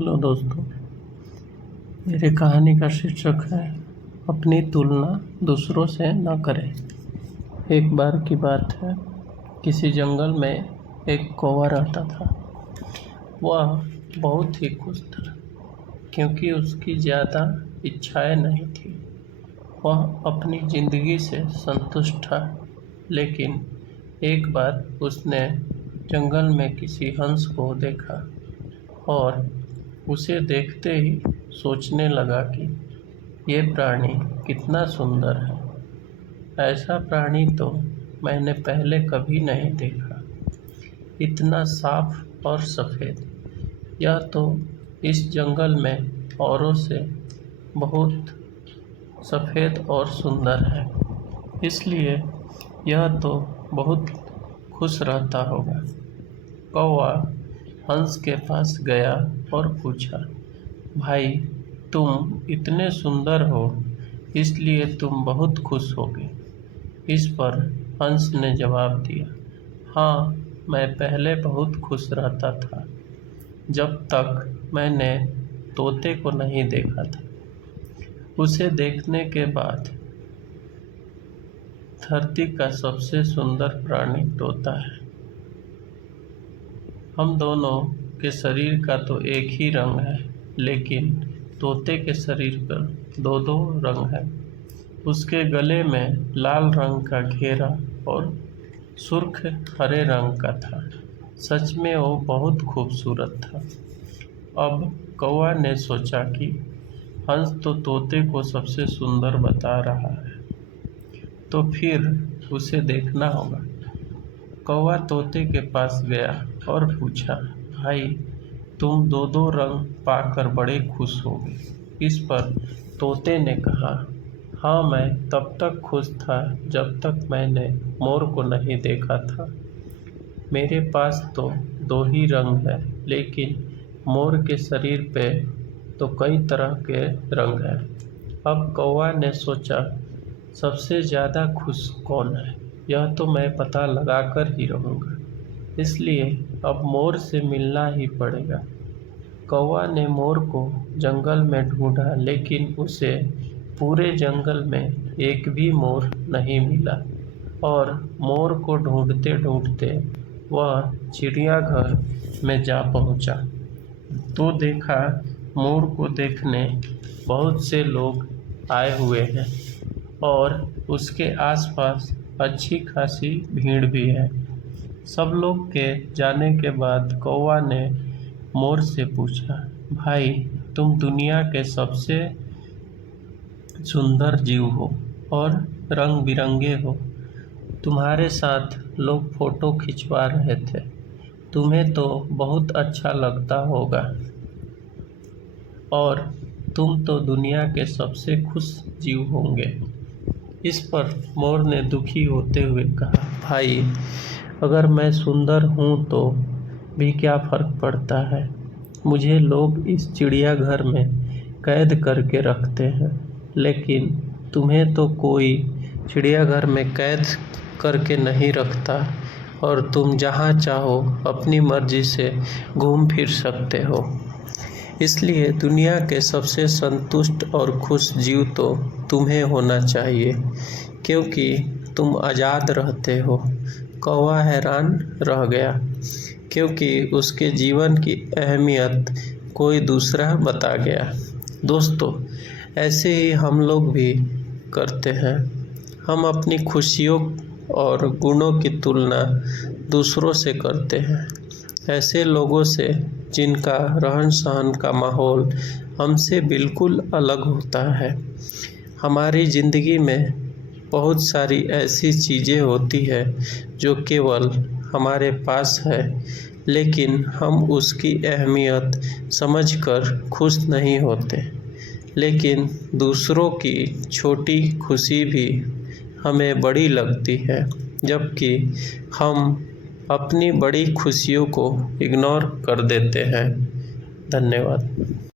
Hello दोस्तों, मेरी कहानी का शीर्षक है अपनी तुलना दूसरों से न करें। एक बार की बात है, किसी जंगल में एक कौवा रहता था। वह बहुत ही खुश था क्योंकि उसकी ज़्यादा इच्छाएं नहीं थी। वह अपनी ज़िंदगी से संतुष्ट था। लेकिन एक बार उसने जंगल में किसी हंस को देखा और उसे देखते ही सोचने लगा कि ये प्राणी कितना सुंदर है। ऐसा प्राणी तो मैंने पहले कभी नहीं देखा। इतना साफ और सफ़ेद। यह तो इस जंगल में औरों से बहुत सफ़ेद और सुंदर है, इसलिए यह तो बहुत खुश रहता होगा। कौवा हंस के पास गया और पूछा, भाई, तुम इतने सुंदर हो, इसलिए तुम बहुत खुश होगे। इस पर हंस ने जवाब दिया, हाँ, मैं पहले बहुत खुश रहता था, जब तक मैंने तोते को नहीं देखा था। उसे देखने के बाद धरती का सबसे सुंदर प्राणी तोता है। हम दोनों के शरीर का तो एक ही रंग है, लेकिन तोते के शरीर पर दो दो रंग है। उसके गले में लाल रंग का घेरा और सुर्ख हरे रंग का था। सच में वो बहुत खूबसूरत था। अब कौवा ने सोचा कि हंस तो तोते को सबसे सुंदर बता रहा है, तो फिर उसे देखना होगा। कौवा तोते के पास गया और पूछा, भाई, तुम दो दो रंग पाकर बड़े खुश होगे। इस पर तोते ने कहा, हाँ, मैं तब तक खुश था जब तक मैंने मोर को नहीं देखा था। मेरे पास तो दो ही रंग है, लेकिन मोर के शरीर पे तो कई तरह के रंग हैं। अब कौवा ने सोचा, सबसे ज़्यादा खुश कौन है, यह तो मैं पता लगा कर ही रहूँगा। इसलिए अब मोर से मिलना ही पड़ेगा। कौवा ने मोर को जंगल में ढूंढा, लेकिन उसे पूरे जंगल में एक भी मोर नहीं मिला। और मोर को ढूंढते ढूंढते वह चिड़ियाघर में जा पहुंचा, तो देखा मोर को देखने बहुत से लोग आए हुए हैं और उसके आसपास अच्छी खासी भीड़ भी है। सब लोग के जाने के बाद कौवा ने मोर से पूछा, भाई, तुम दुनिया के सबसे सुंदर जीव हो और रंग बिरंगे हो। तुम्हारे साथ लोग फोटो खिंचवा रहे थे। तुम्हें तो बहुत अच्छा लगता होगा और तुम तो दुनिया के सबसे खुश जीव होंगे। इस पर मोर ने दुखी होते हुए कहा, भाई, अगर मैं सुंदर हूँ तो भी क्या फ़र्क पड़ता है। मुझे लोग इस चिड़ियाघर में कैद करके रखते हैं, लेकिन तुम्हें तो कोई चिड़ियाघर में कैद करके नहीं रखता और तुम जहाँ चाहो अपनी मर्जी से घूम फिर सकते हो। इसलिए दुनिया के सबसे संतुष्ट और खुश जीव तो तुम्हें होना चाहिए, क्योंकि तुम आज़ाद रहते हो। कौवा हैरान रह गया, क्योंकि उसके जीवन की अहमियत कोई दूसरा बता गया। दोस्तों, ऐसे ही हम लोग भी करते हैं। हम अपनी खुशियों और गुणों की तुलना दूसरों से करते हैं, ऐसे लोगों से जिनका रहन सहन का माहौल हमसे बिल्कुल अलग होता है। हमारी ज़िंदगी में बहुत सारी ऐसी चीज़ें होती है जो केवल हमारे पास है, लेकिन हम उसकी अहमियत समझकर खुश नहीं होते। लेकिन दूसरों की छोटी खुशी भी हमें बड़ी लगती है, जबकि हम अपनी बड़ी खुशियों को इग्नोर कर देते हैं। धन्यवाद।